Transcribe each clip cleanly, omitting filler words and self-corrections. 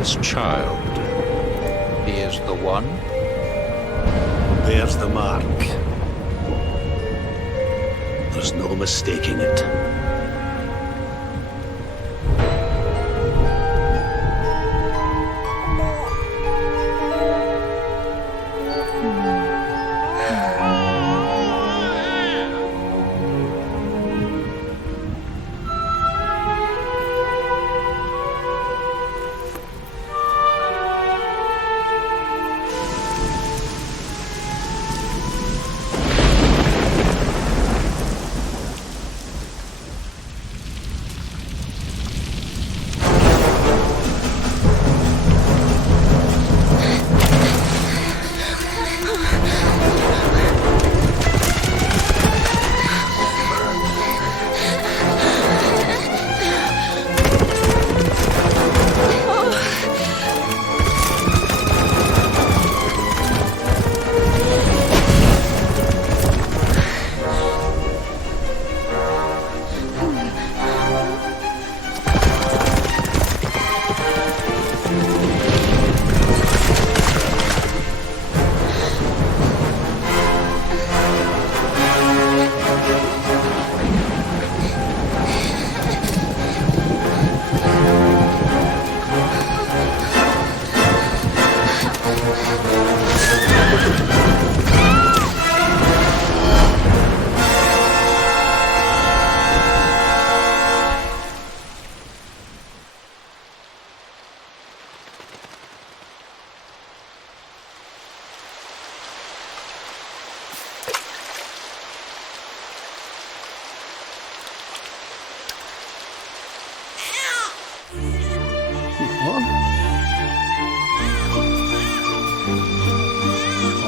This child, he is the one? Bears the mark. There's no mistaking it.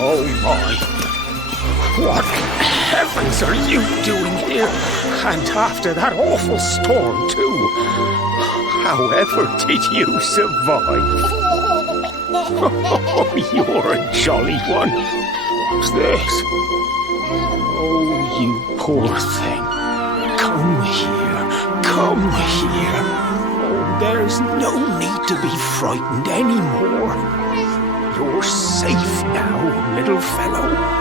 Oh my. What heavens are you doing here? And after that awful storm, too. However did you survive? Oh, you're a jolly one. What's this? Oh, you poor thing. Come here. Come here. Oh, there's no need to be frightened anymore. You're safe now, little fellow.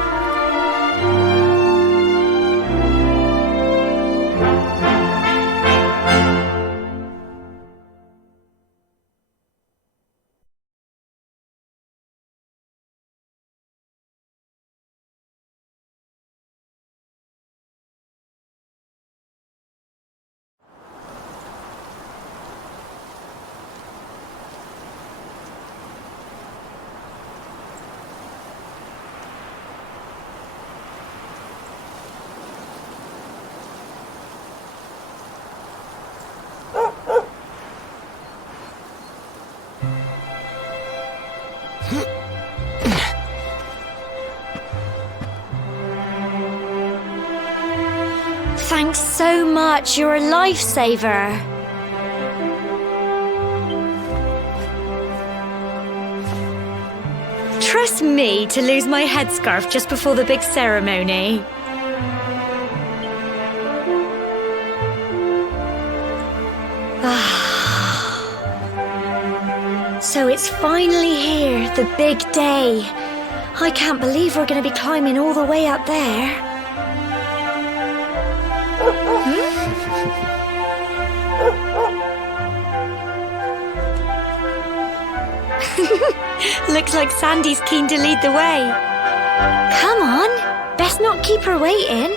Thanks so much, you're a lifesaver. Trust me to lose my headscarf just before the big ceremony. So it's finally here, the big day. I can't believe we're going to be climbing all the way up there. Looks like Sandy's keen to lead the way. Come on, best not keep her waiting.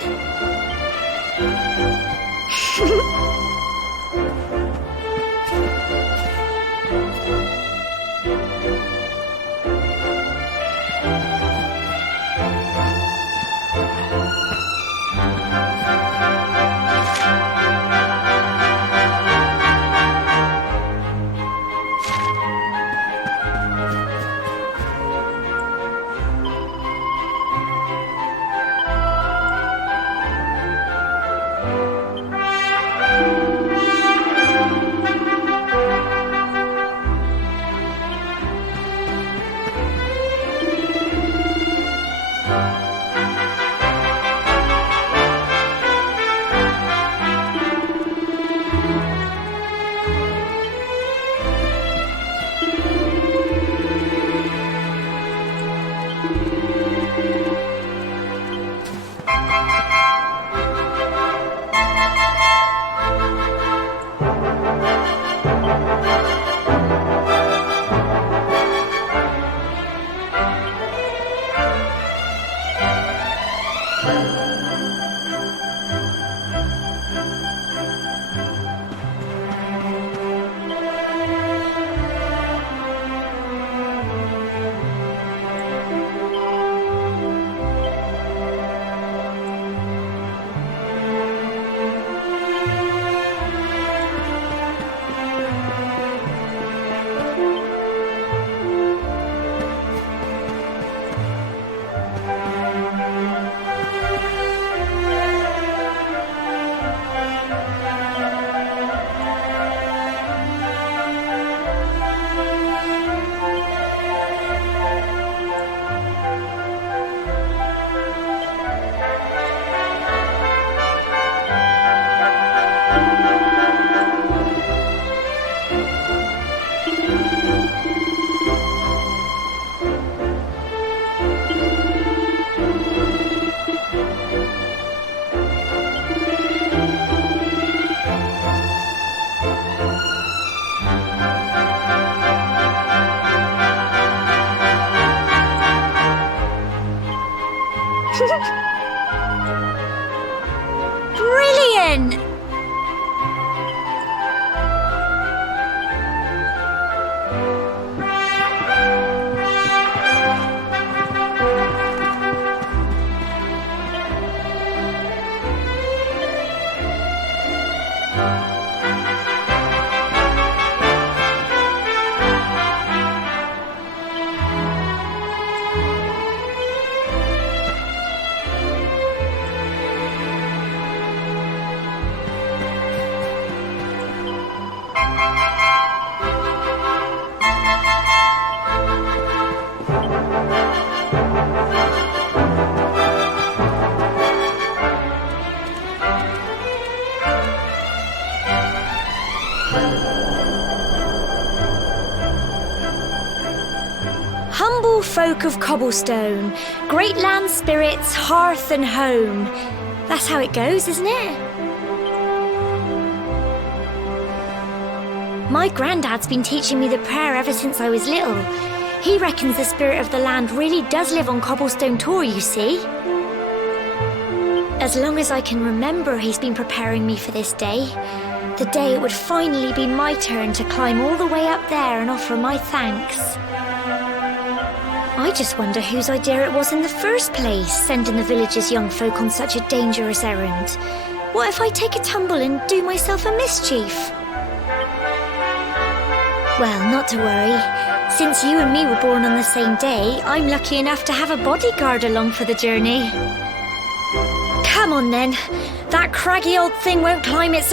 Humble folk of cobblestone, great land spirits, hearth and home. That's how it goes, isn't it? My granddad's been teaching me the prayer ever since I was little. He reckons the spirit of the land really does live on Cobblestone Tor, you see. As long as I can remember, he's been preparing me for this day. The day it would finally be my turn to climb all the way up there and offer my thanks. I just wonder whose idea it was in the first place, sending the village's young folk on such a dangerous errand. What if I take a tumble and do myself a mischief? Well, not to worry. Since you and me were born on the same day, I'm lucky enough to have a bodyguard along for the journey. Come on then. That craggy old thing won't climb its...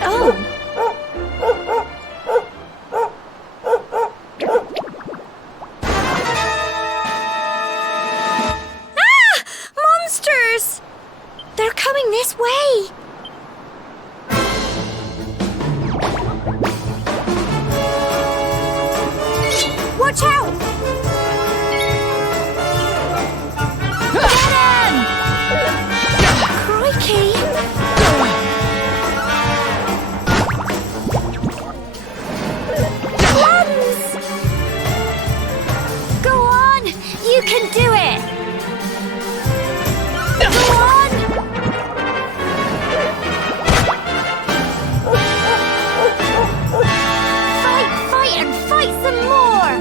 Oh. Ah! Monsters! They're coming this way. Watch out! Get him! Crikey! Plums! Go on! You can do it! Go on! Fight and fight some more!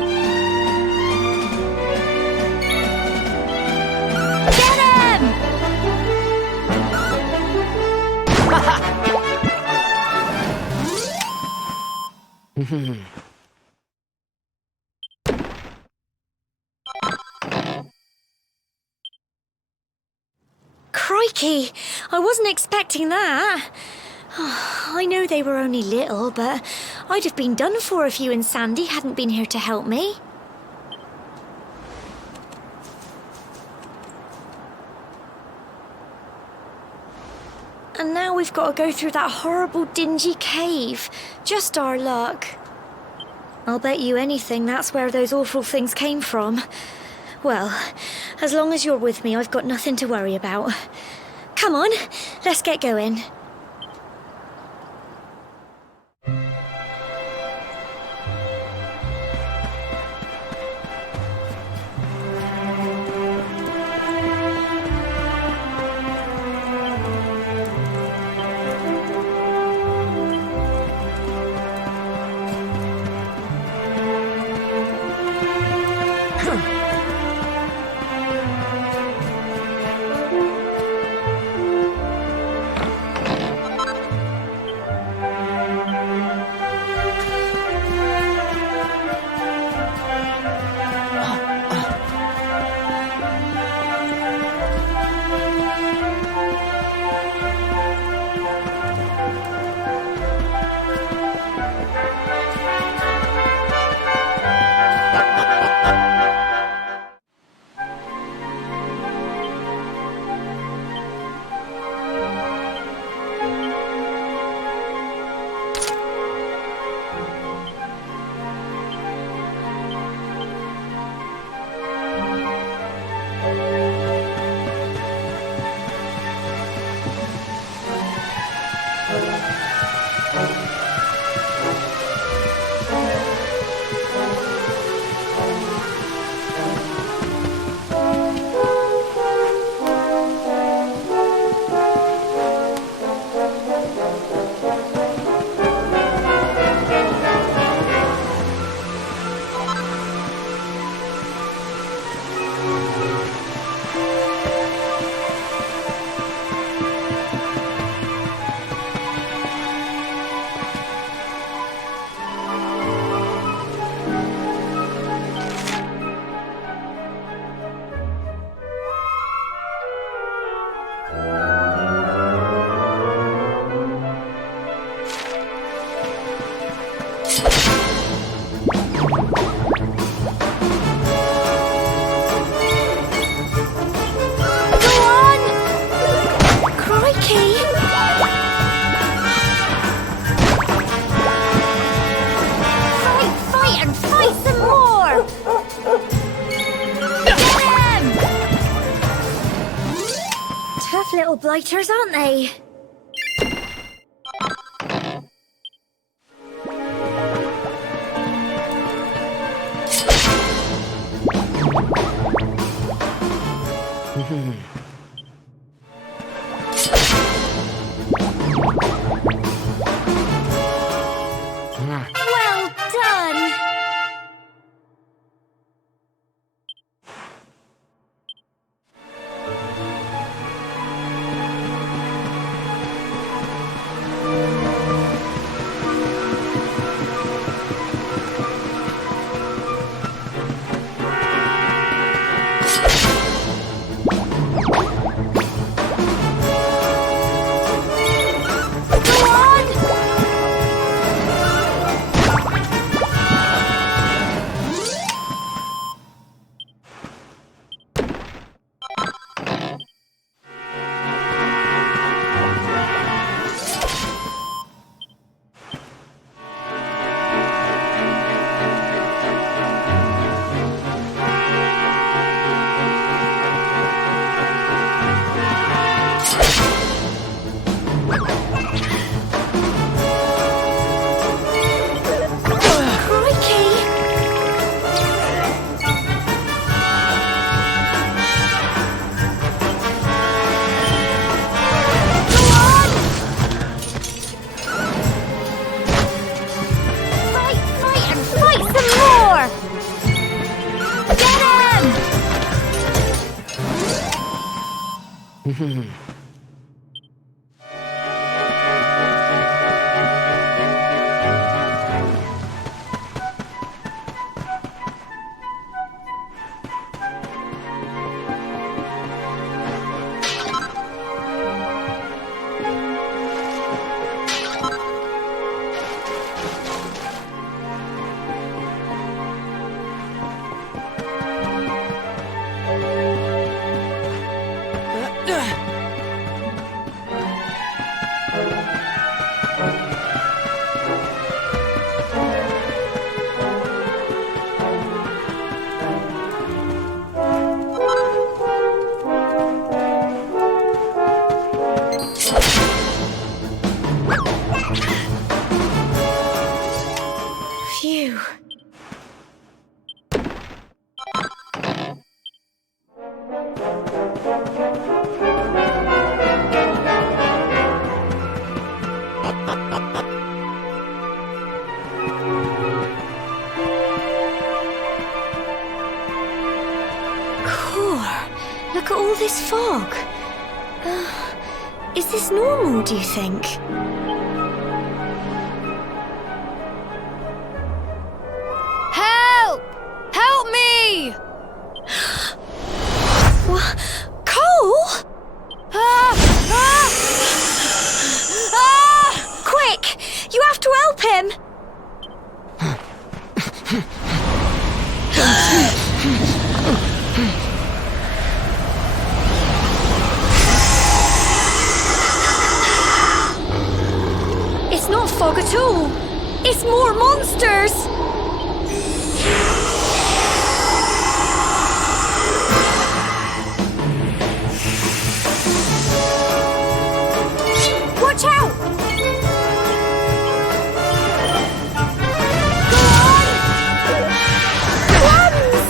Get him! Crikey, I wasn't expecting that. I know they were only little, but I'd have been done for if you and Sandy hadn't been here to help me. And now we've got to go through that horrible dingy cave. Just our luck. I'll bet you anything that's where those awful things came from. Well, as long as you're with me, I've got nothing to worry about. Come on, let's get going. blighters, aren't they? Well done! Phew. Look at all this fog. Is this normal, do you think? Help! Help me! What? Cole? Quick! You have to help him! It's not fog at all. It's more monsters. Watch out! Go on! Runs!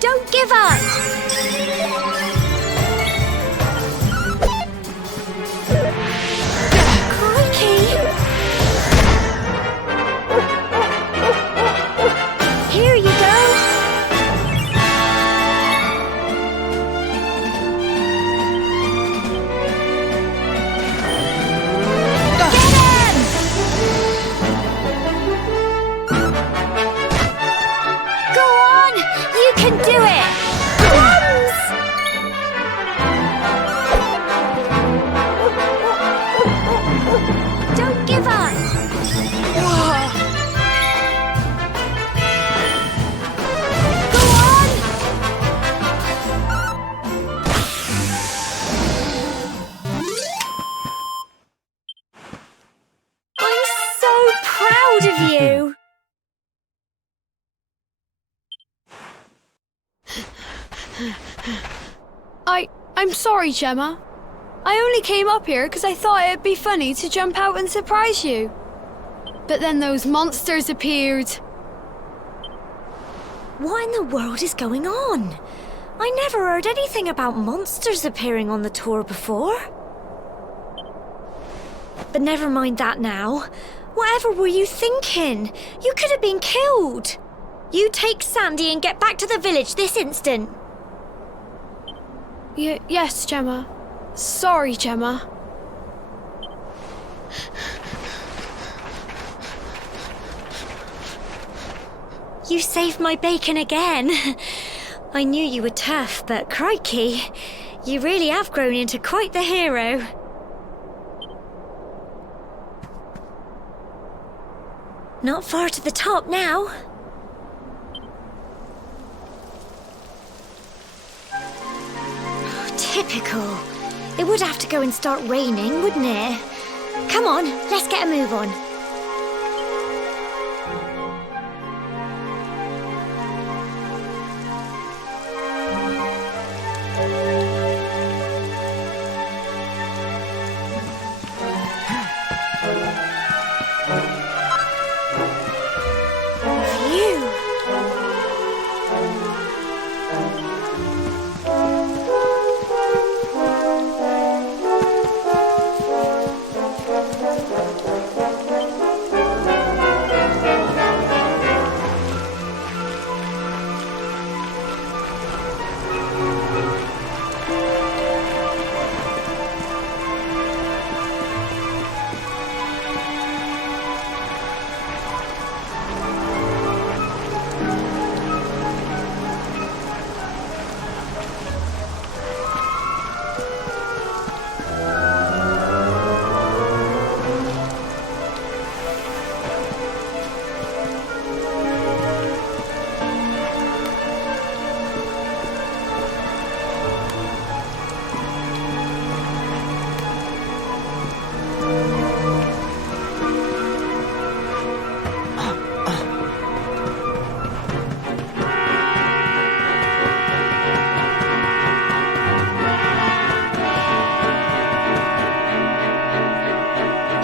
Don't give up! Crikey! Here you go! Go on! You can do it! Runs! Don't give up! Go on! I'm so proud of you! I'm sorry, Gemma. I only came up here because I thought it'd be funny to jump out and surprise you. But then those monsters appeared. What in the world is going on? I never heard anything about monsters appearing on the tour before. But never mind that now. Whatever were you thinking? You could have been killed. You take Sandy and get back to the village this instant. Yes, Gemma. Sorry, Gemma. You saved my bacon again. I knew you were tough, but crikey, you really have grown into quite the hero. Not far to the top now. Typical. It would have to go and start raining, wouldn't it? Come on, let's get a move on.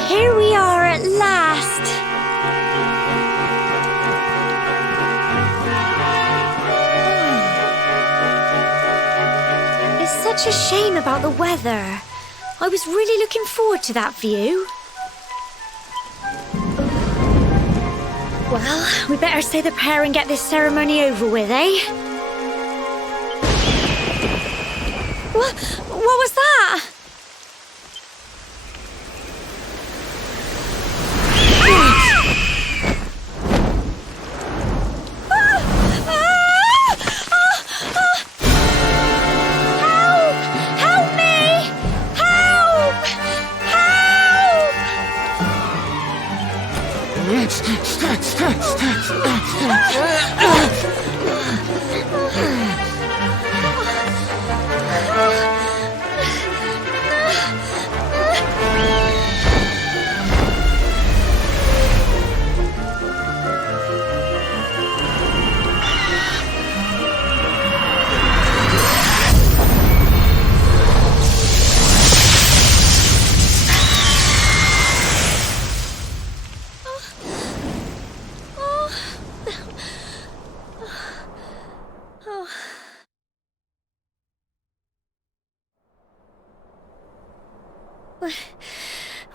Here we are at last. It's such a shame about the weather. I was really looking forward to that view. Well, we better say the prayer and get this ceremony over with, eh? What was that?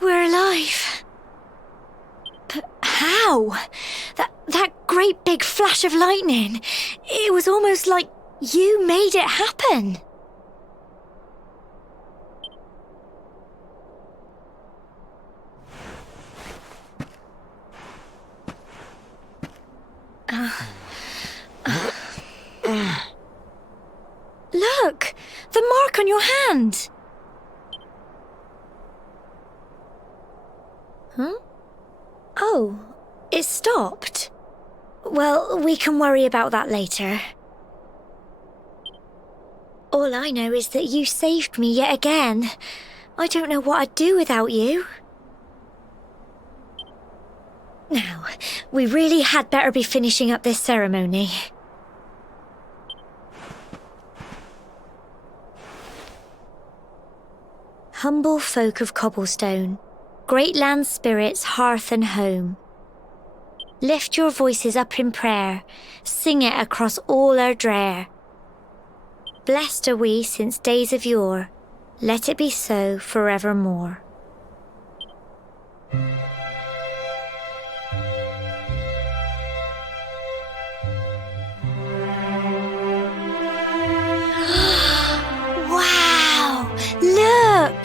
We're alive. But how? That great big flash of lightning. It was almost like you made it happen. Look, the mark on your hand. Huh? Oh, it stopped. Well, we can worry about that later. All I know is that you saved me yet again. I don't know what I'd do without you. Now, we really had better be finishing up this ceremony. Humble folk of cobblestone, great land spirits, hearth and home, lift your voices up in prayer, sing it across all our drear. Blessed are we since days of yore, let it be so forevermore. Wow! Look!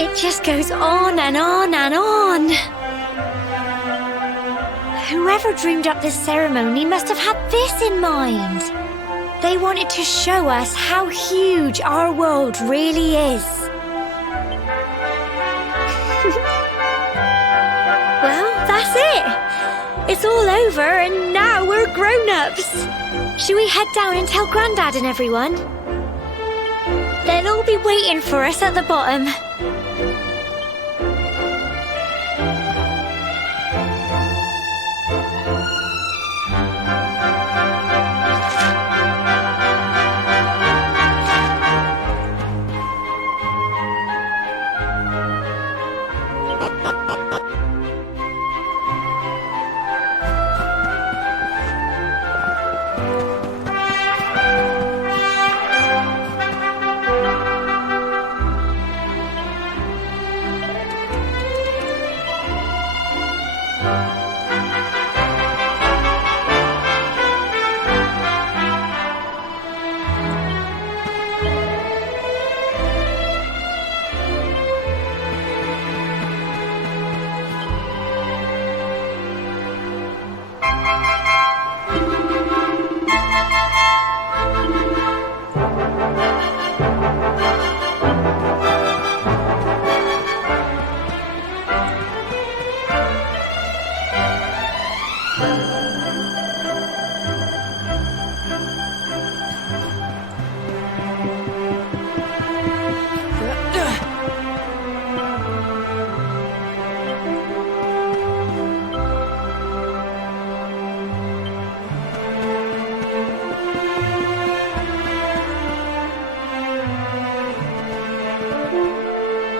It just goes on and on and on. Whoever dreamed up this ceremony must have had this in mind. They wanted to show us how huge our world really is. Well, that's it. It's all over and now we're grown-ups. Should we head down and tell Grandad and everyone? They'll all be waiting for us at the bottom.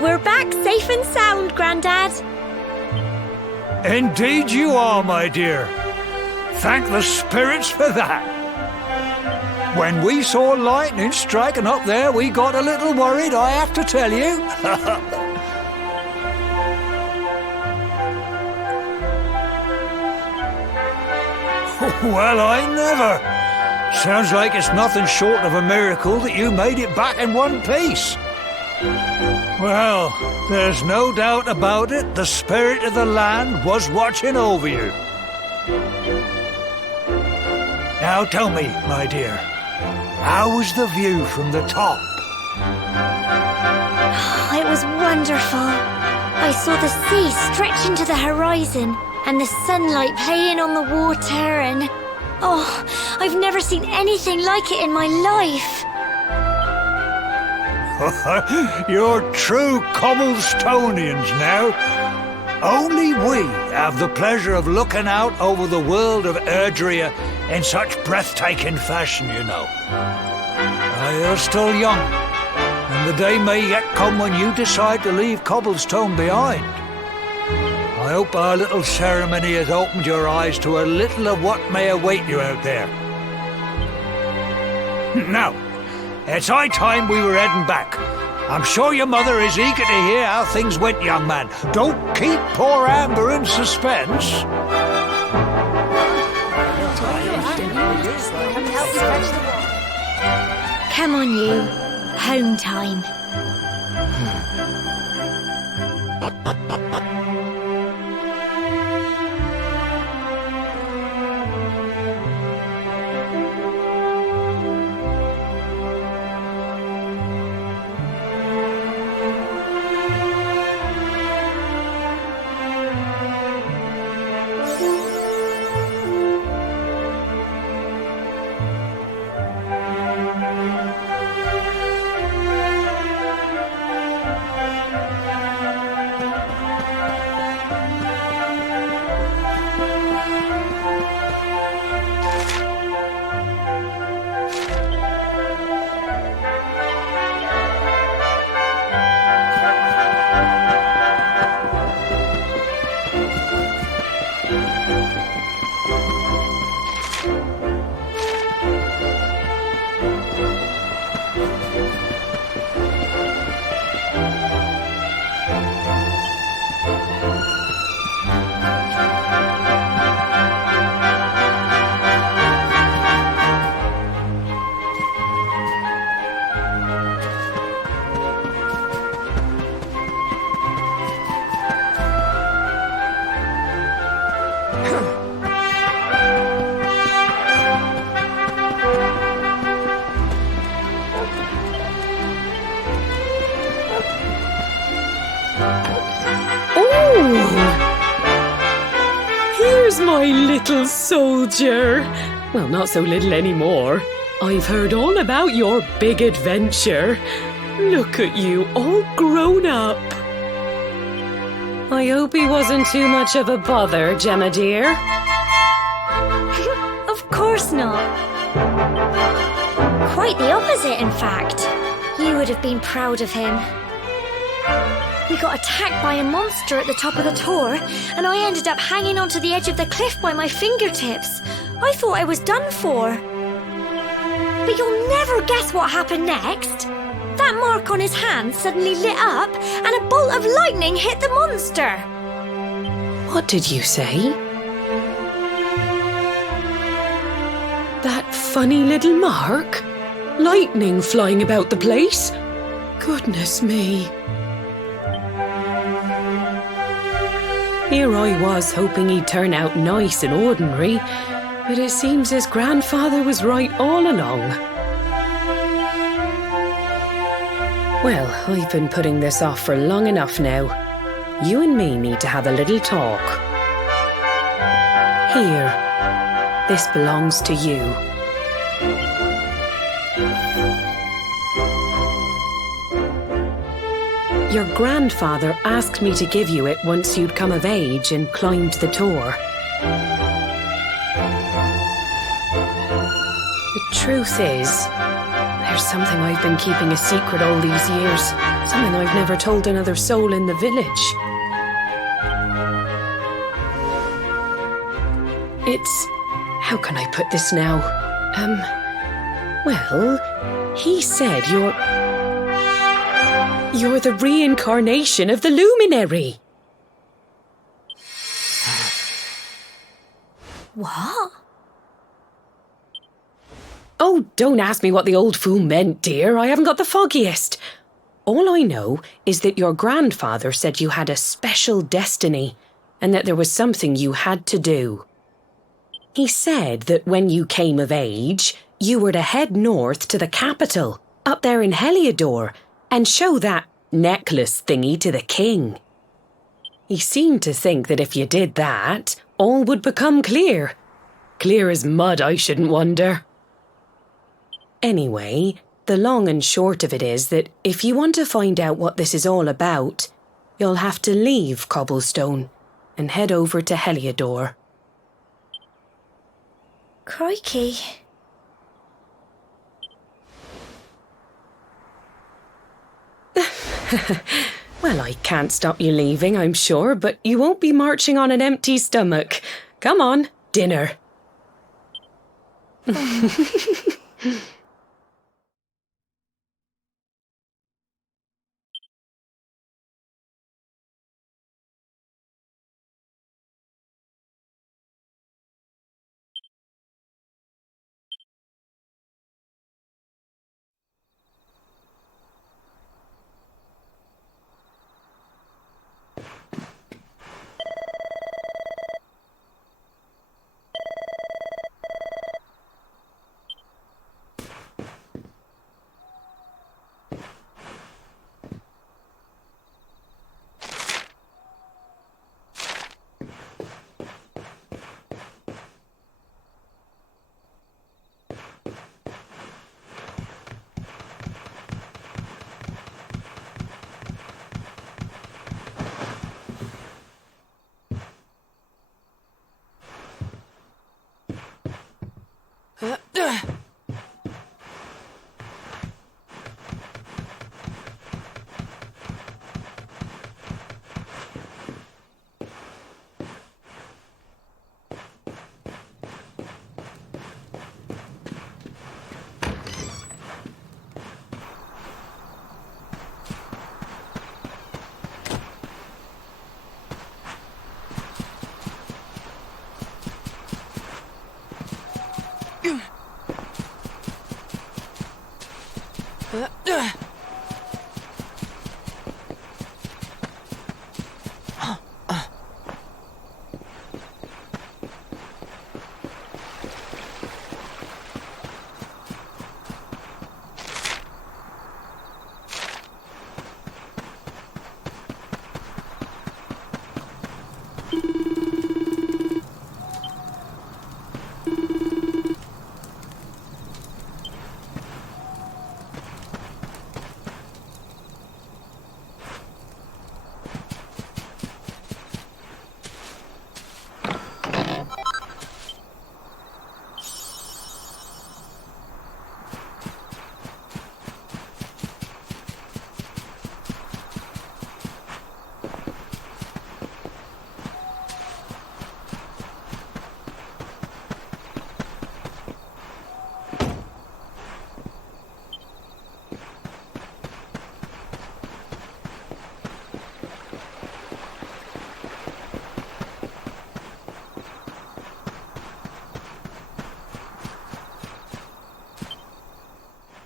We're back safe and sound, Grandad. Indeed you are, my dear. Thank the spirits for that. When we saw lightning striking up there, we got a little worried, I have to tell you. Well, I never. Sounds like it's nothing short of a miracle that you made it back in one piece. Well, there's no doubt about it, the spirit of the land was watching over you. Now tell me, my dear, how was the view from the top? It was wonderful. I saw the sea stretch into the horizon and the sunlight playing on the water and... Oh, I've never seen anything like it in my life. You're true Cobblestonians now. Only we have the pleasure of looking out over the world of Erdrea in such breathtaking fashion, you know. You're still young, and the day may yet come when you decide to leave Cobblestone behind. I hope our little ceremony has opened your eyes to a little of what may await you out there. Now, it's high time we were heading back. I'm sure your mother is eager to hear how things went, young man. Don't keep poor Amber in suspense. Come on, you. Home time. Here's my little soldier. Well, not so little anymore. I've heard all about your big adventure. Look at you, all grown up. I hope he wasn't too much of a bother, Gemma dear. Of course not. Quite the opposite, in fact. You would have been proud of him. We got attacked by a monster at the top of the tor, and I ended up hanging onto the edge of the cliff by my fingertips. I thought I was done for. But you'll never guess what happened next. That mark on his hand suddenly lit up, and a bolt of lightning hit the monster. What did you say? That funny little mark? Lightning flying about the place? Goodness me. Here I was hoping he'd turn out nice and ordinary, but it seems his grandfather was right all along. Well, I've been putting this off for long enough now. You and me need to have a little talk. Here, this belongs to you. Your grandfather asked me to give you it once you'd come of age and climbed the tor. The truth is, there's something I've been keeping a secret all these years. Something I've never told another soul in the village. It's... how can I put this now? Well, he said You're the reincarnation of the luminary. What? Oh, don't ask me what the old fool meant, dear. I haven't got the foggiest. All I know is that your grandfather said you had a special destiny and that there was something you had to do. He said that when you came of age, you were to head north to the capital, up there in Heliodor, and show that necklace thingy to the king. He seemed to think that if you did that, all would become clear. Clear as mud, I shouldn't wonder. Anyway, the long and short of it is that if you want to find out what this is all about, you'll have to leave Cobblestone and head over to Heliodor. Crikey. Well, I can't stop you leaving, I'm sure, but you won't be marching on an empty stomach. Come on, dinner.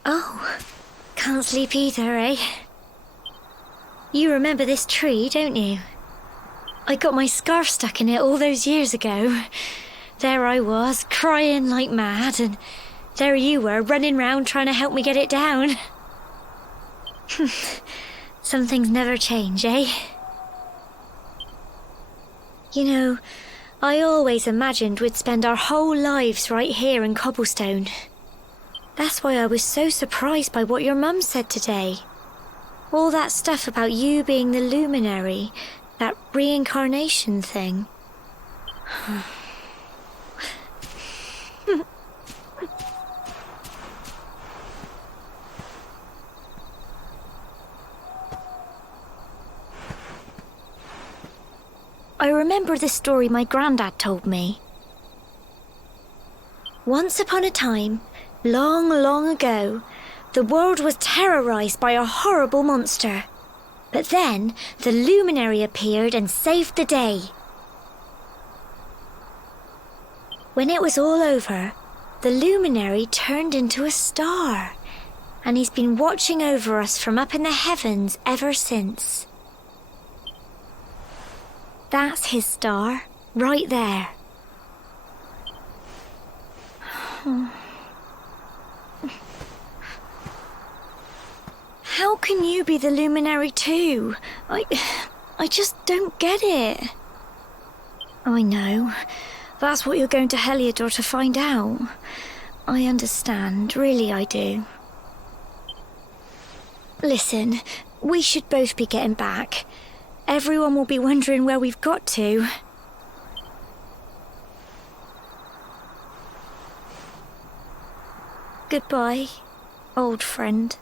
Oh, can't sleep either, eh? You remember this tree, don't you? I got my scarf stuck in it all those years ago. There I was, crying like mad, and there you were, running round trying to help me get it down. Some things never change, eh? You know, I always imagined we'd spend our whole lives right here in Cobblestone. That's why I was so surprised by what your mum said today. All that stuff about you being the luminary, that reincarnation thing. I remember the story my granddad told me. Once upon a time, long, long ago, the world was terrorized by a horrible monster. But then, the luminary appeared and saved the day. When it was all over, the luminary turned into a star, and he's been watching over us from up in the heavens ever since. That's his star, right there. How can you be the luminary too? I just don't get it. I know. That's what you're going to Heliodor to find out. I understand, really I do. Listen, we should both be getting back. Everyone will be wondering where we've got to. Goodbye, old friend.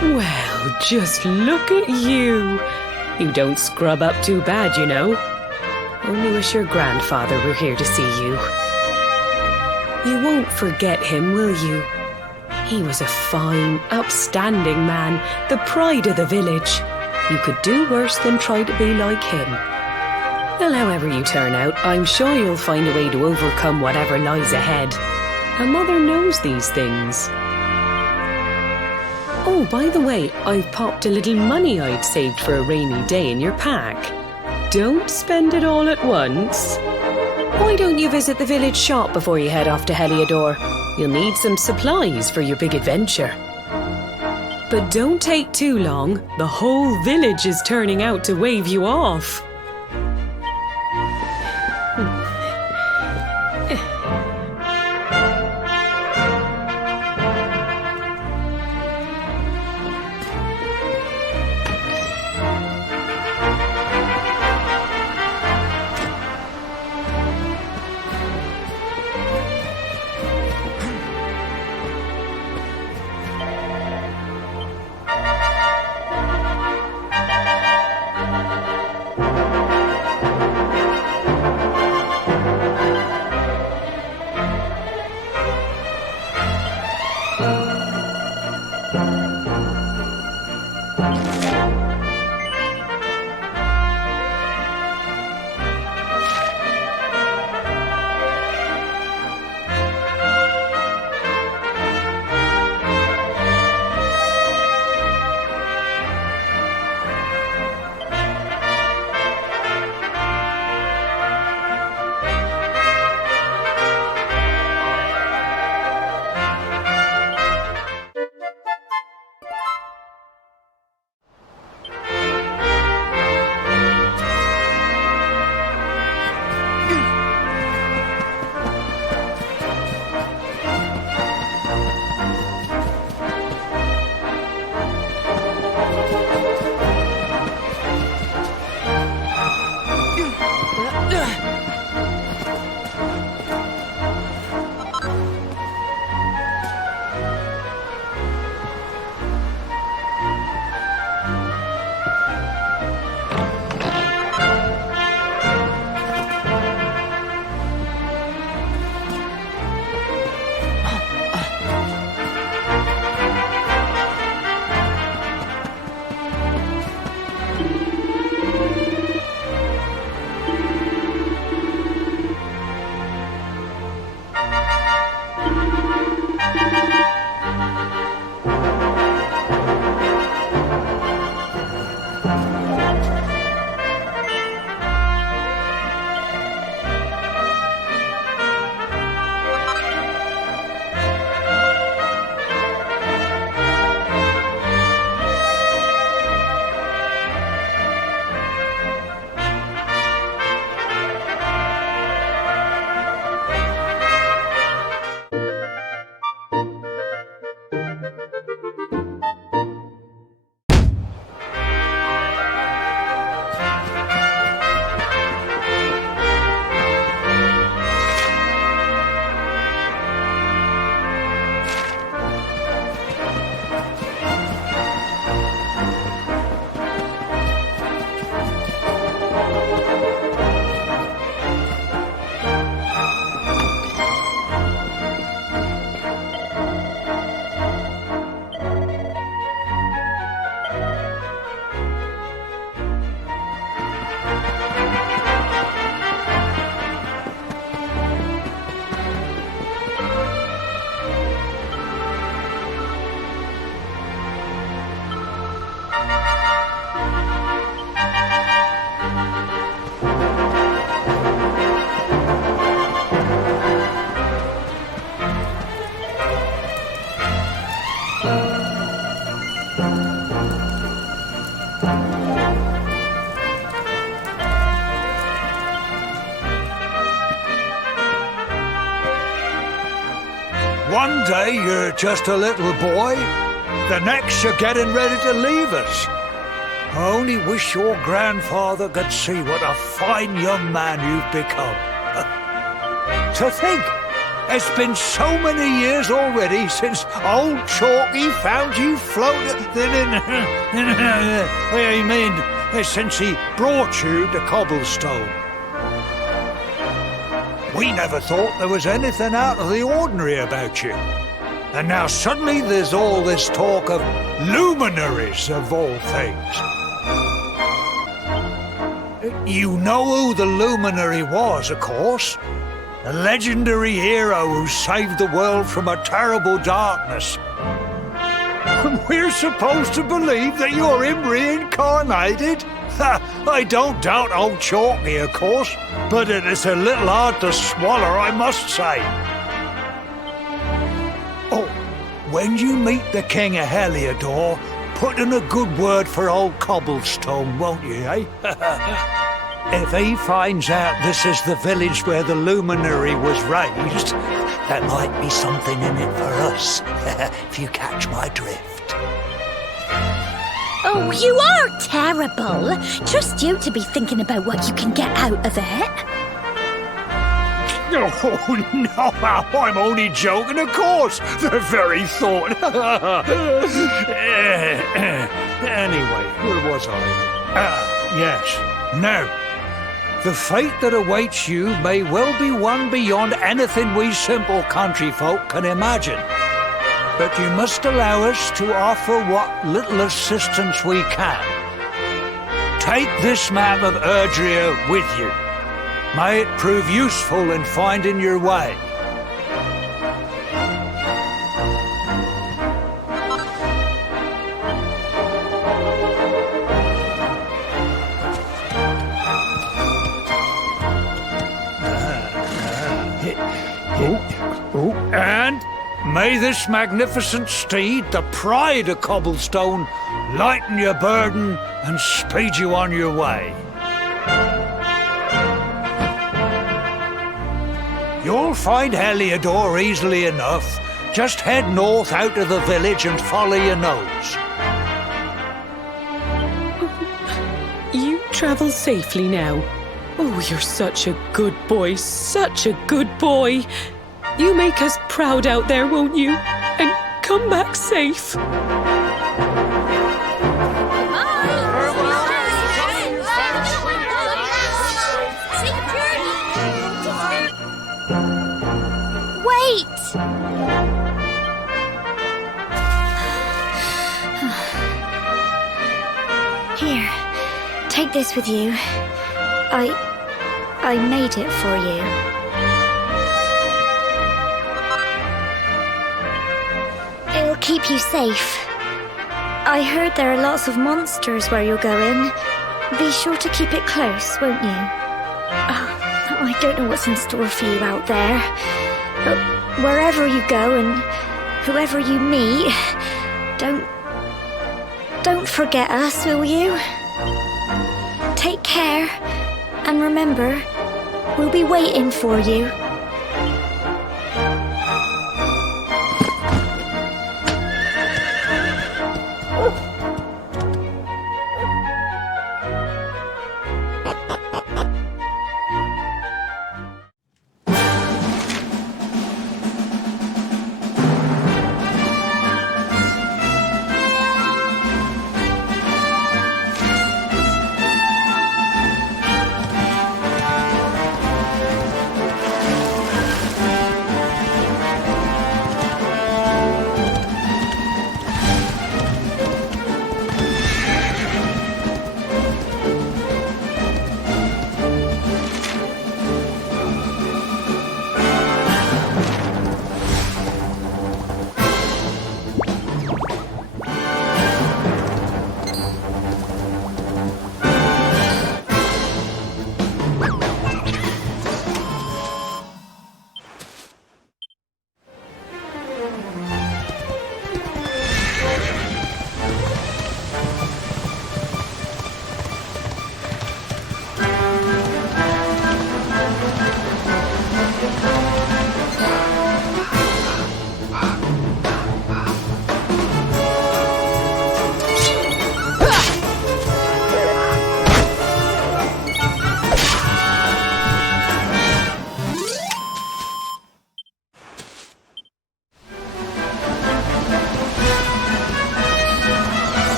Well, just look at you. You don't scrub up too bad, you know. Only wish your grandfather were here to see you. You won't forget him, will you? He was a fine, upstanding man, the pride of the village. You could do worse than try to be like him. Well, however you turn out, I'm sure you'll find a way to overcome whatever lies ahead. A mother knows these things. Oh, by the way, I've popped a little money I'd saved for a rainy day in your pack. Don't spend it all at once. Why don't you visit the village shop before you head off to Heliodor? You'll need some supplies for your big adventure. But don't take too long. The whole village is turning out to wave you off. One day you're just a little boy, the next you're getting ready to leave us. I only wish your grandfather could see what a fine young man you've become. To think, it's been so many years already since old Chalky found you floating I mean, since he brought you to Cobblestone. We never thought there was anything out of the ordinary about you. And now suddenly there's all this talk of luminaries of all things. You know who the luminary was, of course. A legendary hero who saved the world from a terrible darkness. We're supposed to believe that you're him reincarnated? I don't doubt old Chalky, of course, but it is a little hard to swallow, I must say. Oh, when you meet the King of Heliodor, put in a good word for old Cobblestone, won't you, eh? If he finds out this is the village where the luminary was raised, there might be something in it for us, if you catch my drift. Oh, you are terrible. Trust you to be thinking about what you can get out of it. Oh, no, I'm only joking, of course. The very thought. Anyway, where was I? Yes. Now, the fate that awaits you may well be one beyond anything we simple country folk can imagine. but you must allow us to offer what little assistance we can. Take this map of Erdrea with you. May it prove useful in finding your way. And may this magnificent steed, the pride of Cobblestone, lighten your burden and speed you on your way. You'll find Heliodor easily enough. Just head north out of the village and follow your nose. You travel safely now. Oh, you're such a good boy, such a good boy. You make us proud out there, won't you? And come back safe. Wait! Here, take this with you. I made it for you. It'll keep you safe. I heard there are lots of monsters where you're going. Be sure to keep it close, won't you? I don't know what's in store for you out there, but wherever you go and whoever you meet, don't forget us, will you? Take care, and remember, we'll be waiting for you.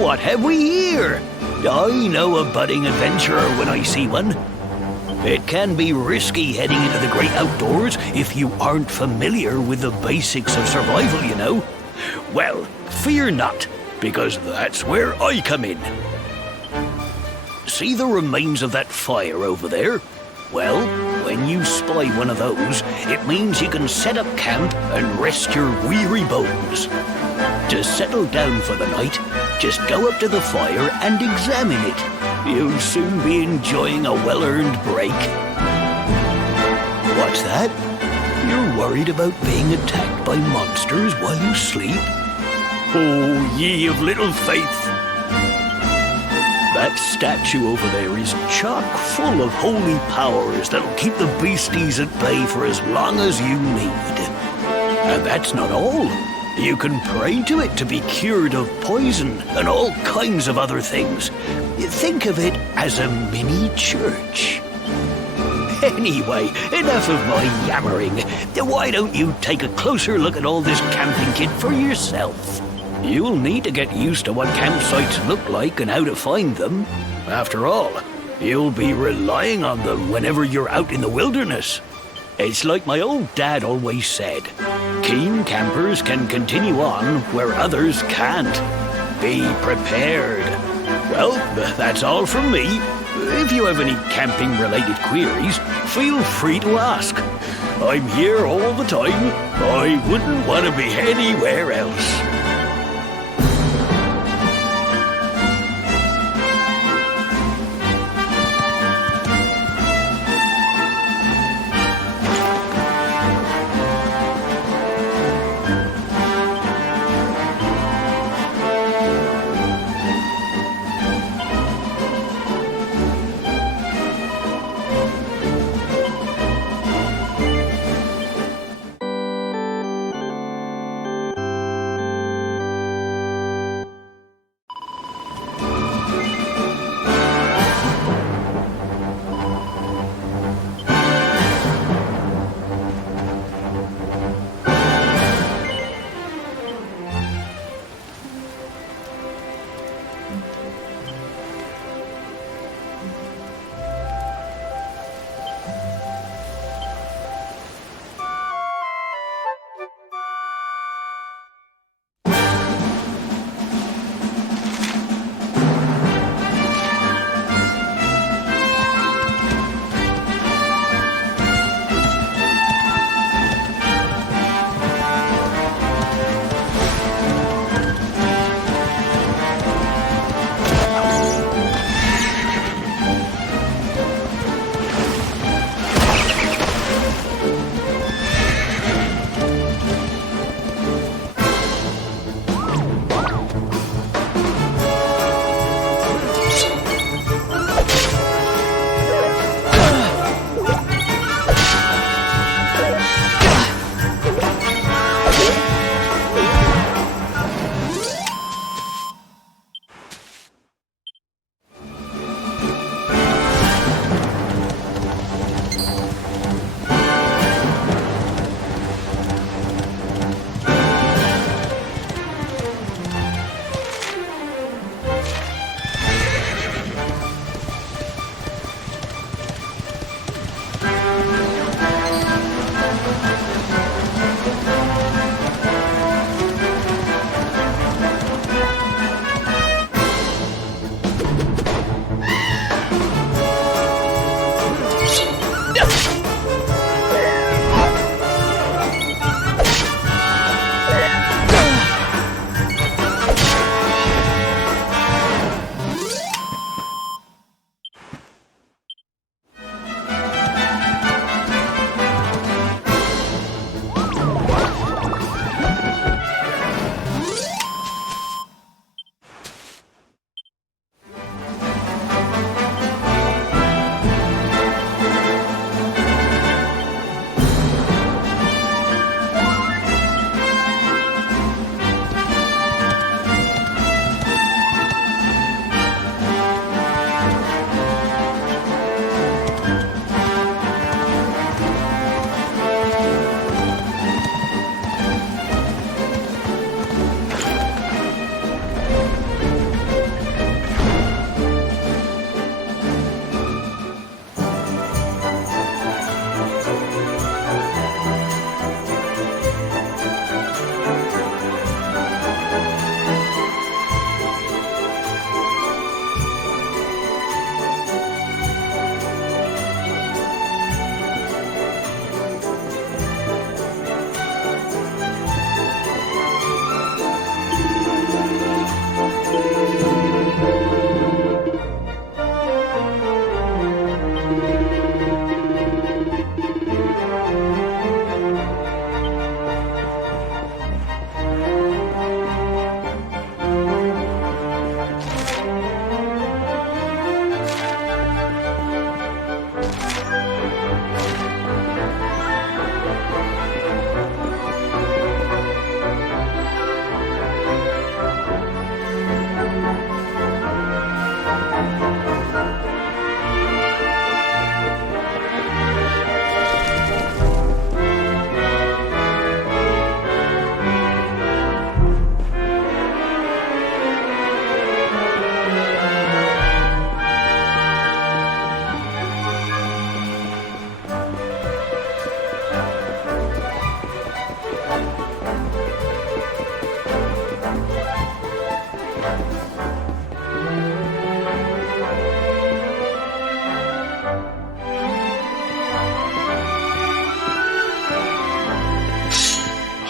What have we here? I know a budding adventurer when I see one. It can be risky heading into the great outdoors if you aren't familiar with the basics of survival, you know. Well, fear not, because that's where I come in. See the remains of that fire over there? Well, when you spy one of those, it means you can set up camp and rest your weary bones. To settle down for the night, Just go up to the fire and examine it. You'll soon be enjoying a well-earned break. What's that? You're worried about being attacked by monsters while you sleep? Oh, ye of little faith! That statue over there is chock full of holy powers that'll keep the beasties at bay for as long as you need. And that's not all. You can pray to it to be cured of poison and all kinds of other things. Think of it as a mini church. Anyway, enough of my yammering. Why don't you take a closer look at all this camping kit for yourself? You'll need to get used to what campsites look like and how to find them. After all, you'll be relying on them whenever you're out in the wilderness. It's like my old dad always said, keen campers can continue on where others can't. Be prepared. Well, that's all from me. If you have any camping-related queries, feel free to ask. I'm here all the time. I wouldn't want to be anywhere else.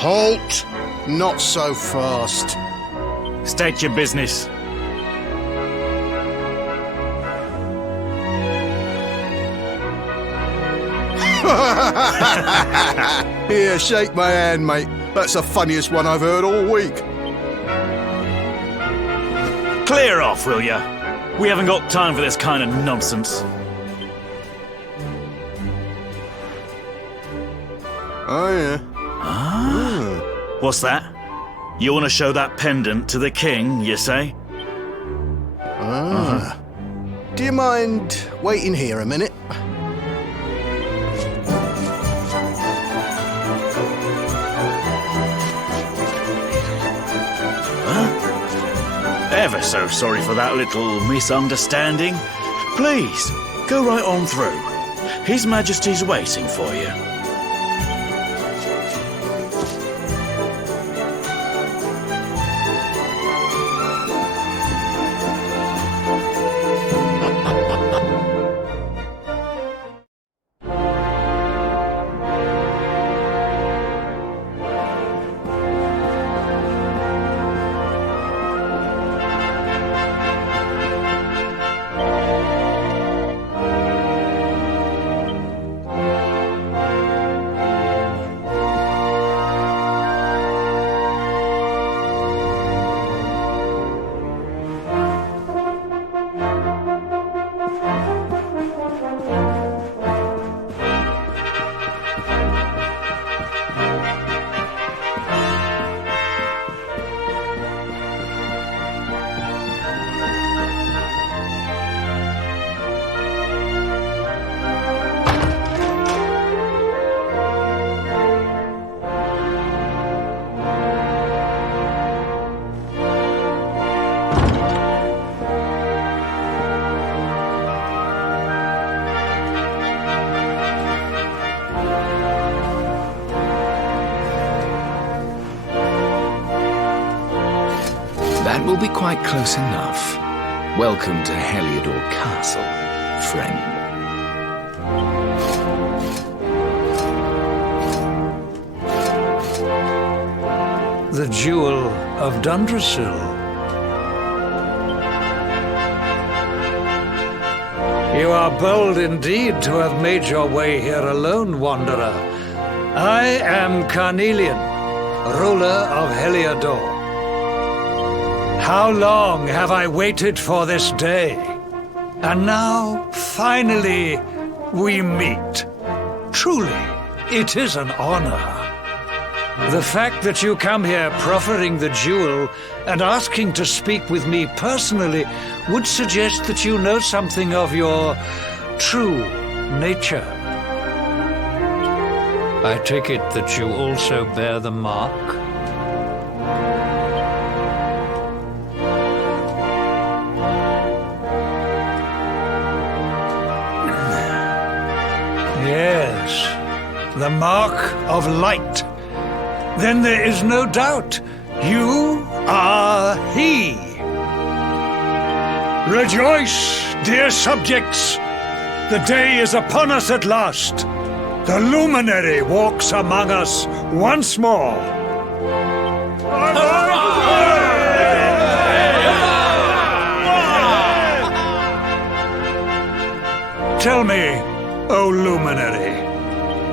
Halt! Not so fast. State your business. Here, shake my hand, mate. That's the funniest one I've heard all week. Clear off, will ya? We haven't got time for this kind of nonsense. Oh, yeah. What's that? You want to show that pendant to the king, you say? Do you mind waiting here a minute? Ever so sorry for that little misunderstanding. Please, go right on through. His Majesty's waiting for you. That will be quite close enough. Welcome to Heliodor Castle, friend. The Jewel of Dundrasil. You are bold indeed to have made your way here alone, wanderer. I am Carnelian, ruler of Heliodor. How long have I waited for this day? And now, finally, we meet. Truly, it is an honor. The fact that you come here proffering the jewel and asking to speak with me personally would suggest that you know something of your true nature. I take it that you also bear the mark? Yes, the mark of light. Then there is no doubt. You are he. Rejoice, dear subjects. The day is upon us at last. The luminary walks among us once more. Tell me, O luminary,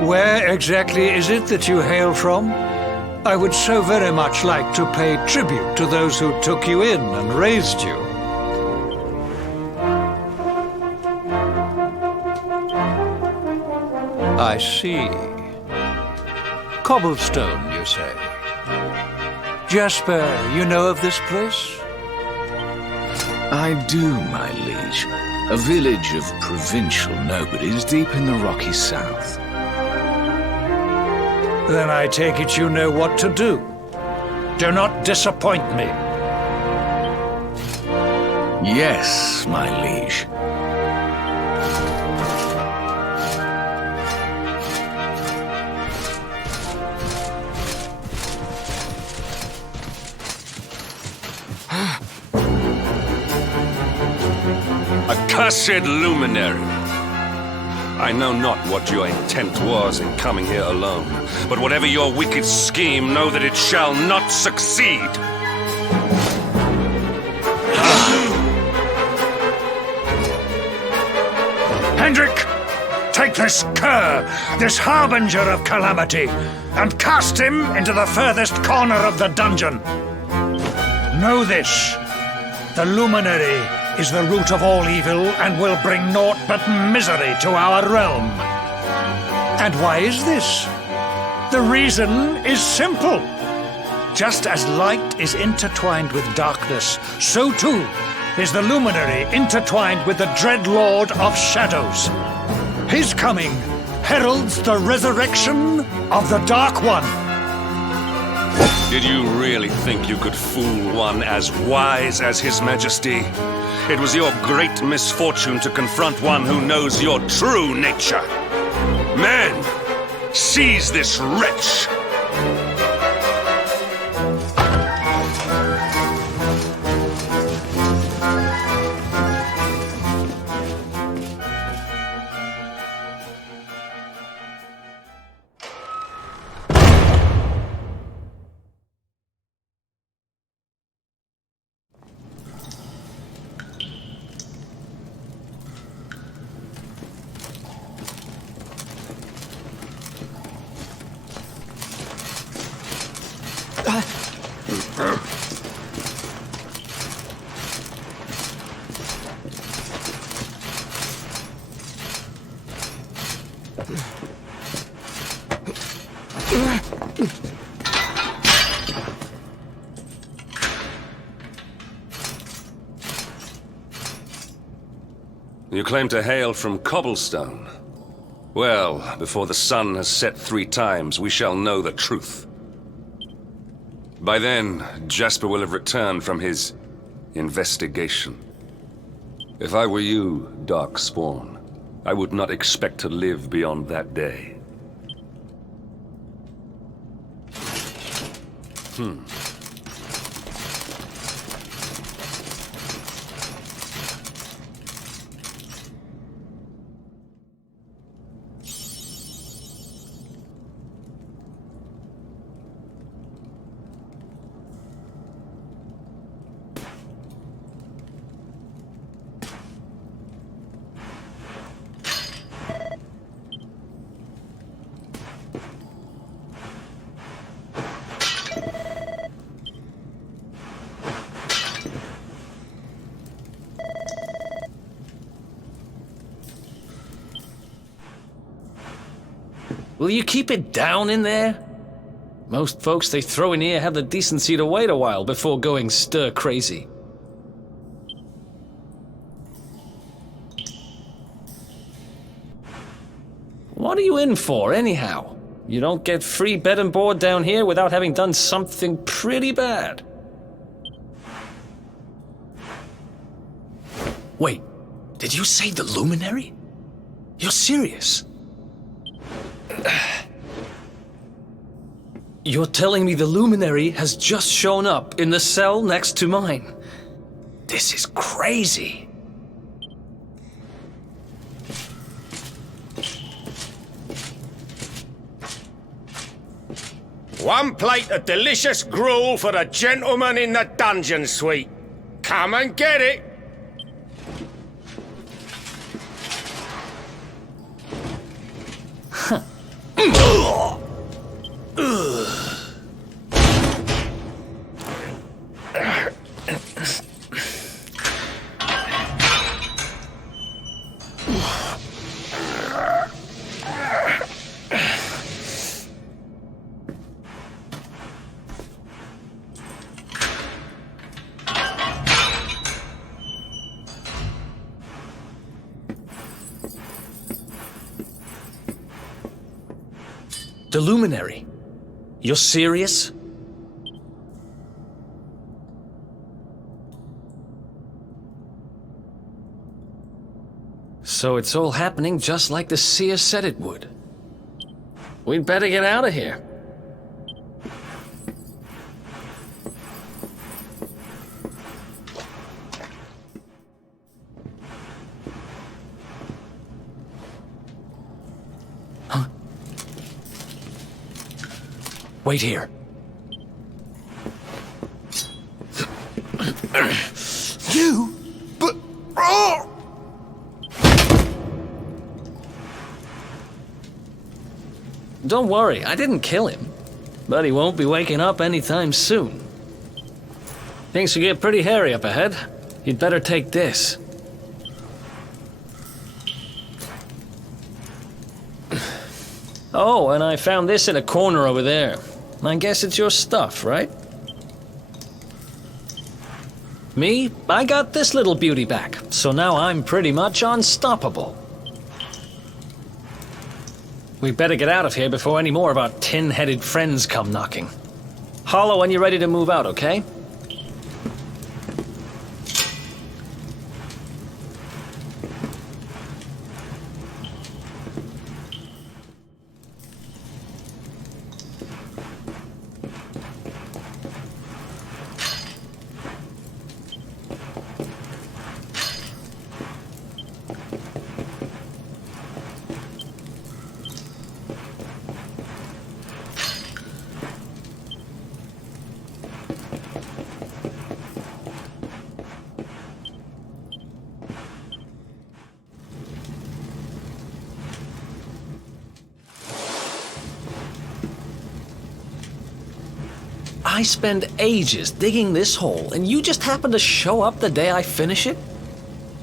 where exactly is it that you hail from? I would so very much like to pay tribute to those who took you in and raised you. I see. Cobblestone, you say? Jasper, you know of this place? I do, my liege. A village of provincial nobodies deep in the rocky south. Then I take it you know what to do. Do not disappoint me. Yes, my liege. Accursed luminary! I know not what your intent was in coming here alone, but whatever your wicked scheme, know that it shall not succeed. Hendrik, take this cur, this harbinger of calamity, and cast him into the furthest corner of the dungeon. Know this, the luminary is the root of all evil and will bring naught but misery to our realm. And why is this? The reason is simple. Just as light is intertwined with darkness, so too is the luminary intertwined with the dread lord of shadows. His coming heralds the resurrection of the Dark One. Did you really think you could fool one as wise as His Majesty? It was your great misfortune to confront one who knows your true nature. Men, seize this wretch! You claim to hail from Cobblestone. Well, before the sun has set 3 times, we shall know the truth. By then, Jasper will have returned from his investigation. If I were you, Darkspawn, I would not expect to live beyond that day. Will you keep it down in there? Most folks they throw in here have the decency to wait a while before going stir crazy. What are you in for, anyhow? You don't get free bed and board down here without having done something pretty bad. Wait, did you say the Luminary? You're serious? You're telling me the Luminary has just shown up in the cell next to mine? This is crazy. One plate of delicious gruel for the gentleman in the dungeon suite. Come and get it. The Luminary? You're serious? So it's all happening just like the seer said it would. We'd better get out of here. Wait here. You? But... Oh! Don't worry, I didn't kill him. But he won't be waking up anytime soon. Things will get pretty hairy up ahead. You'd better take this. Oh, and I found this in a corner over there. I guess it's your stuff, right? Me, I got this little beauty back, so now I'm pretty much unstoppable. We better get out of here before any more of our tin-headed friends come knocking. Holler when you're ready to move out, okay? I spend ages digging this hole, and you just happen to show up the day I finish it?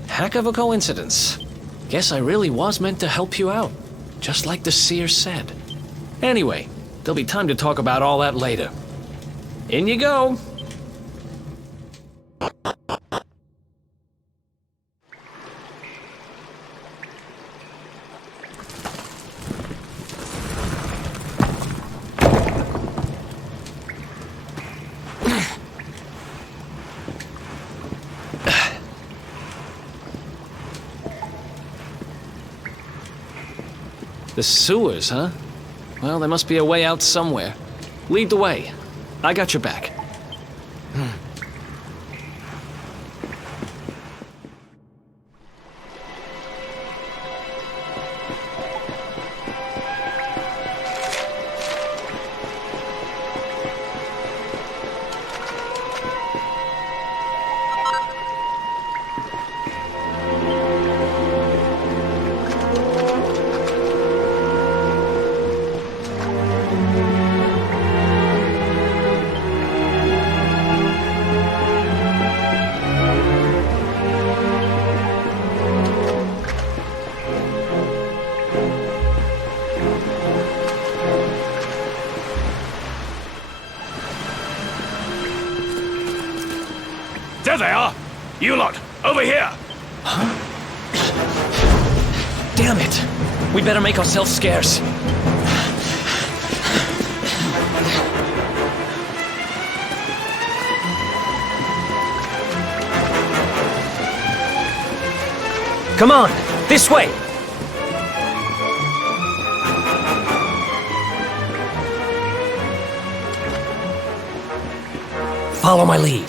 Heck of a coincidence. Guess I really was meant to help you out, just like the seer said. Anyway, there'll be time to talk about all that later. In you go. The sewers, huh? Well, there must be a way out somewhere. Lead the way. I got your back. There they are! You lot, over here! Huh? Damn it! We better make ourselves scarce. Come on, this way! Follow my lead.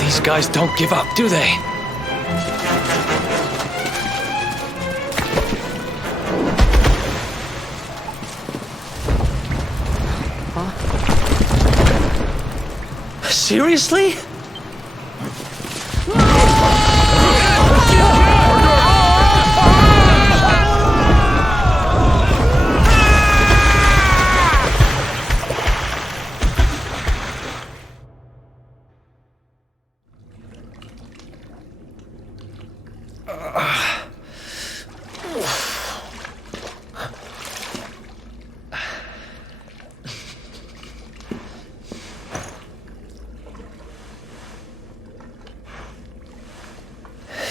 These guys don't give up, do they? Seriously?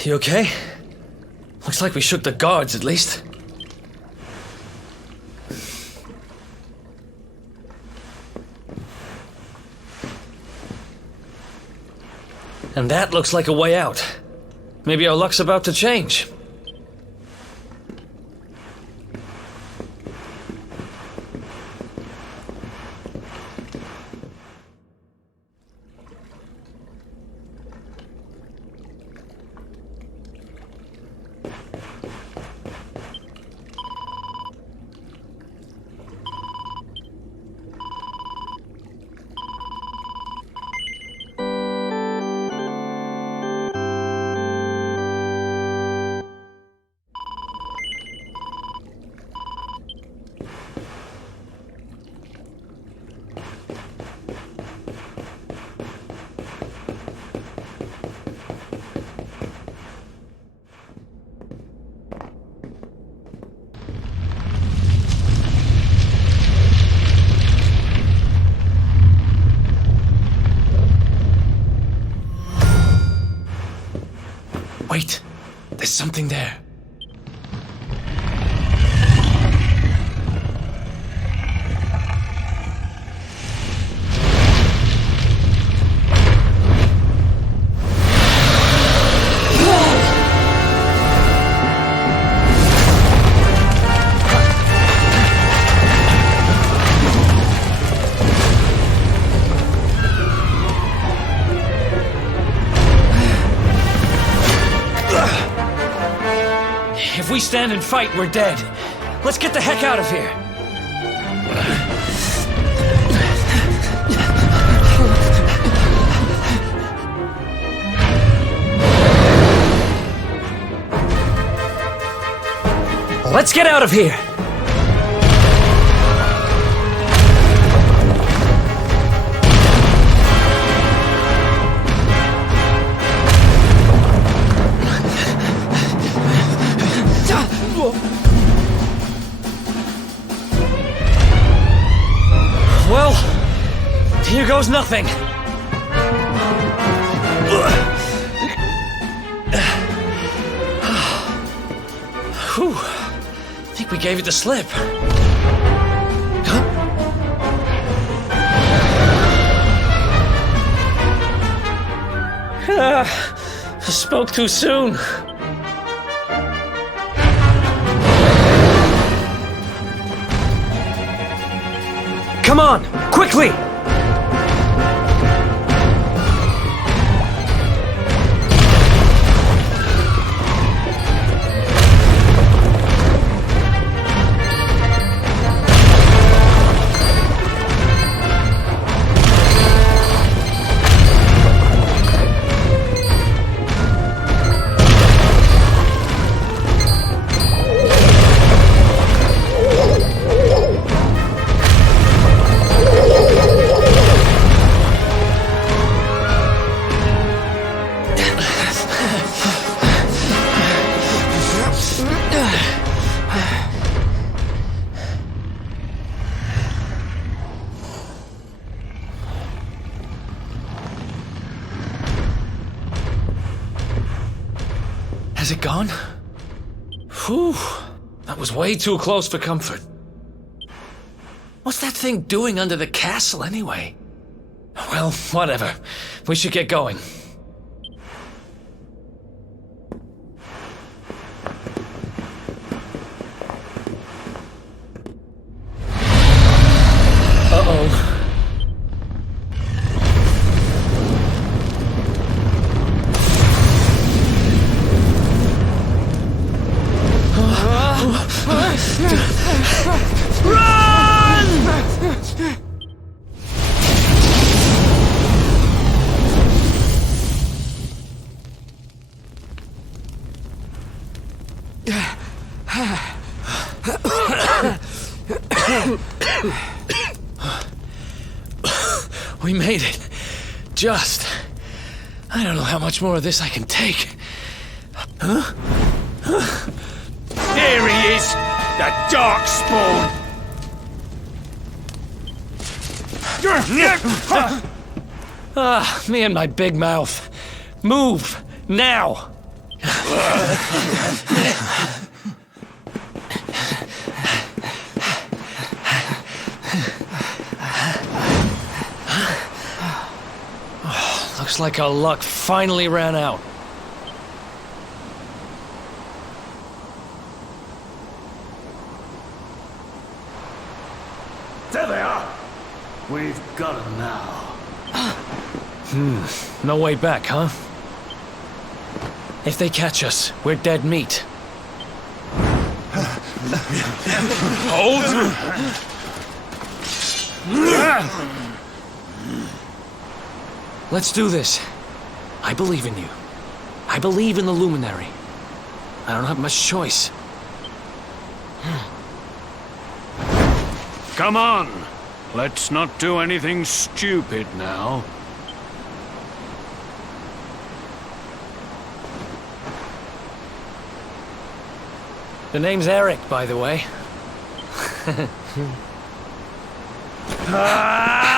You okay? Looks like we shook the guards, at least. And that looks like a way out. Maybe our luck's about to change. Wait, there's something there. If we stand and fight, we're dead. Let's get the heck out of here. Let's get out of here. Well, here goes nothing. Whew. I think we gave it the slip. I spoke too soon. Come on, quickly! Has it gone? Whew. That was way too close for comfort. What's that thing doing under the castle, anyway? Well, whatever. We should get going. Uh-oh. We made it. Just. I don't know how much more of this I can take. Huh? There he is! The Darkspawn! Me and my big mouth. Move! Now! Looks like our luck finally ran out. There they are. We've got them now. No way back, huh? If they catch us, we're dead meat. Hold! Let's do this. I believe in you. I believe in the Luminary. I don't have much choice. Come on. Let's not do anything stupid now. The name's Eric, by the way. Ah!